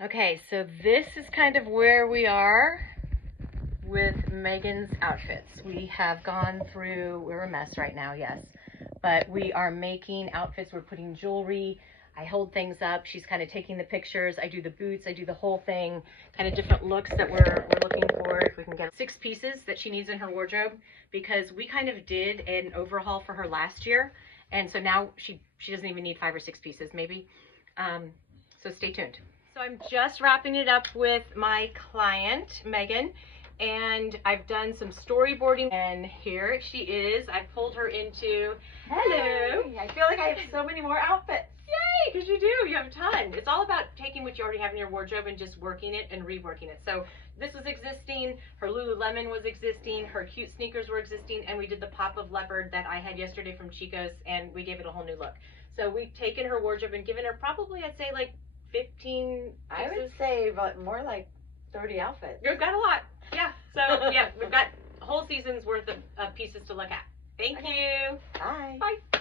Okay, so this is kind of where we are with Megan's outfits. We have gone through, we're a mess right now, yes, but we are making outfits. We're putting jewelry. I hold things up. She's kind of taking the pictures. I do the boots. I do the whole thing, kind of different looks that we're looking for. If we can get 6 pieces that she needs in her wardrobe, because we kind of did an overhaul for her last year. And so now she doesn't even need 5 or 6 pieces maybe. So stay tuned. So I'm just wrapping it up with my client, Megan, and I've done some storyboarding, and here she is. I pulled her into, hello. I feel like I have so many more outfits. Yay, because you do, you have a ton. It's all about taking what you already have in your wardrobe and just working it and reworking it. So this was existing, her Lululemon was existing, her cute sneakers were existing, and we did the pop of leopard that I had yesterday from Chico's, and we gave it a whole new look. So we've taken her wardrobe and given her probably, I'd say, like 15 pieces. I would say more like 30 outfits. You've got a lot. Yeah. So yeah, we've got a whole season's worth of pieces to look at. Thank you. Bye. Bye.